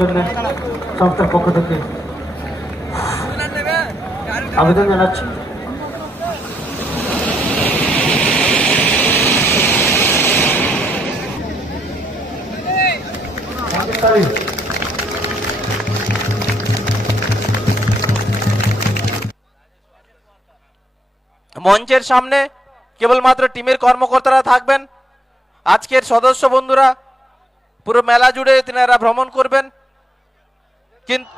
জন্য সংস্থার পক্ষ থেকে আবেদন জানাচ্ছি। মঞ্চের সামনে কেবলমাত্র টিমের কর্মকর্তারা থাকবেন। আজকের সদস্য বন্ধুরা পুরো মেলা জুড়ে তিনারা ভ্রমণ করবেন। কিন্তু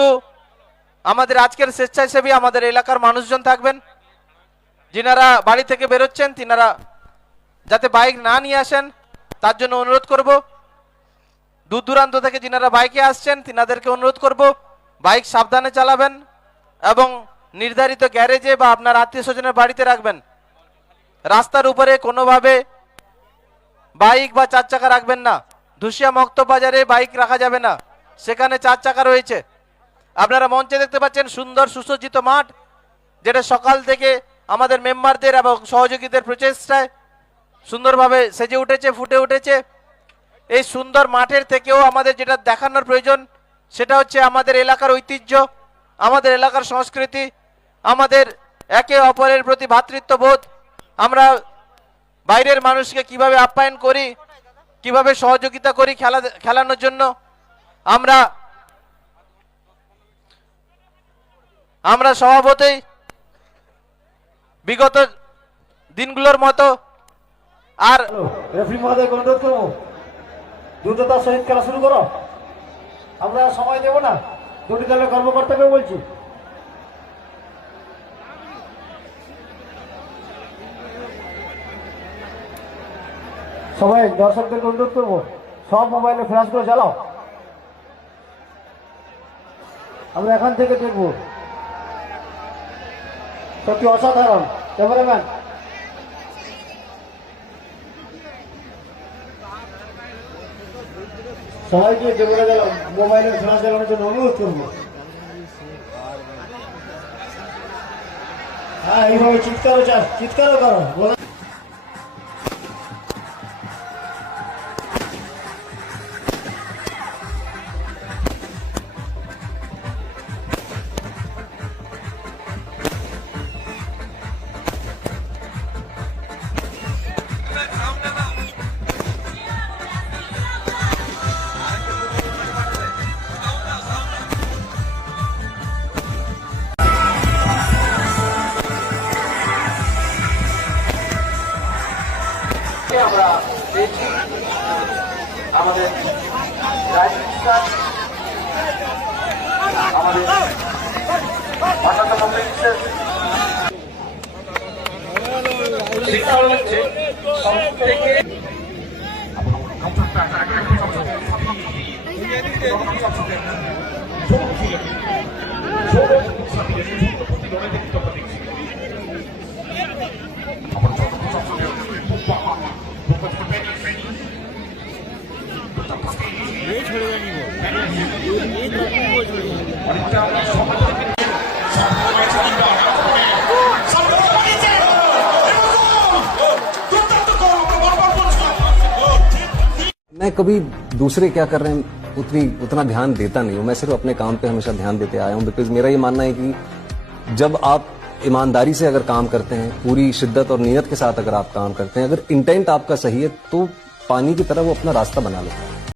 তো আমাদের আজকের স্বেচ্ছাসেবী আমাদের এলাকার মানুষজন থাকবেন। যিনারা বাড়ি থেকে বেরোচ্ছেন তিনারা যাতে বাইক না নিয়ে আসেন তার জন্য অনুরোধ করব। দূর দূরান্ত থেকে যিনারা বাইকে আসছেন তিনাদেরকে অনুরোধ করব বাইক সাবধানে চালাবেন এবং নির্ধারিত গ্যারেজে বা আপনার আত্মীয় স্বজনের বাড়িতে রাখবেন। রাস্তার উপরে কোনোভাবে বাইক বা চার চাকা রাখবেন না। ধুসিয়া মক্ত বাজারে বাইক রাখা যাবে না, সেখানে চার চাকা রয়েছে। আপনারা মঞ্চে দেখতে পাচ্ছেন সুন্দর সুসজ্জিত মাঠ, যেটা সকাল থেকে আমাদের মেম্বারদের এবং সহযোগীদের প্রচেষ্টায় সুন্দরভাবে সেজে উঠেছে, ফুটে উঠেছে। এই সুন্দর মাঠের থেকেও আমাদের যেটা দেখানোর প্রয়োজন সেটা হচ্ছে আমাদের এলাকার ঐতিহ্য, আমাদের এলাকার সংস্কৃতি, আমাদের একে অপরের প্রতি ভ্রাতৃত্ববোধ। আমরা বাইরের মানুষকে কিভাবে আপ্যায়ন করি, কিভাবে সহযোগিতা করি খেলানোর জন্য। আমরা স্বভাবতই বিগত দিনগুলোর মতো আর রেফারি মহোদয়কে অনুরোধ করবো দ্রুততার সহিত খেলা শুরু করো। আমরা সময় দেব না, দুটি দলের কর্মকর্তাকেও বলছি। সবাই দর্শকদেরকে অনুরোধ করবো সব মোবাইলে ফ্ল্যাশ করে চালাও। আমরা এখান থেকে দেখবো। সত্যি অসাধারণ। ক্যামেরাম্যান সবাইকে ক্যামেরা গেল মোবাইলের ফ্ল্যাশ জ্বালানোর জন্য অনুরোধ করবো। হ্যাঁ, এইভাবে চিৎকারও করো। আমরা পেয়েছি আমাদের রাজনীতি স্যার, আমাদের অন্যতম মিনিস্টার শিক্ষা হচ্ছে সব থেকে मैं कभी दूसरे क्या कर रहे हैं उतना ध्यान देता नहीं हूं। मैं सिर्फ अपने काम पे हमेशा ध्यान देते आया हूं, बिकॉज मेरा ये मानना है कि जब आप ईमानदारी से अगर काम करते हैं, पूरी शिद्दत और नीयत के साथ अगर आप काम करते हैं, अगर इंटेंट आपका सही है तो पानी की तरह वो अपना रास्ता बना लेता है।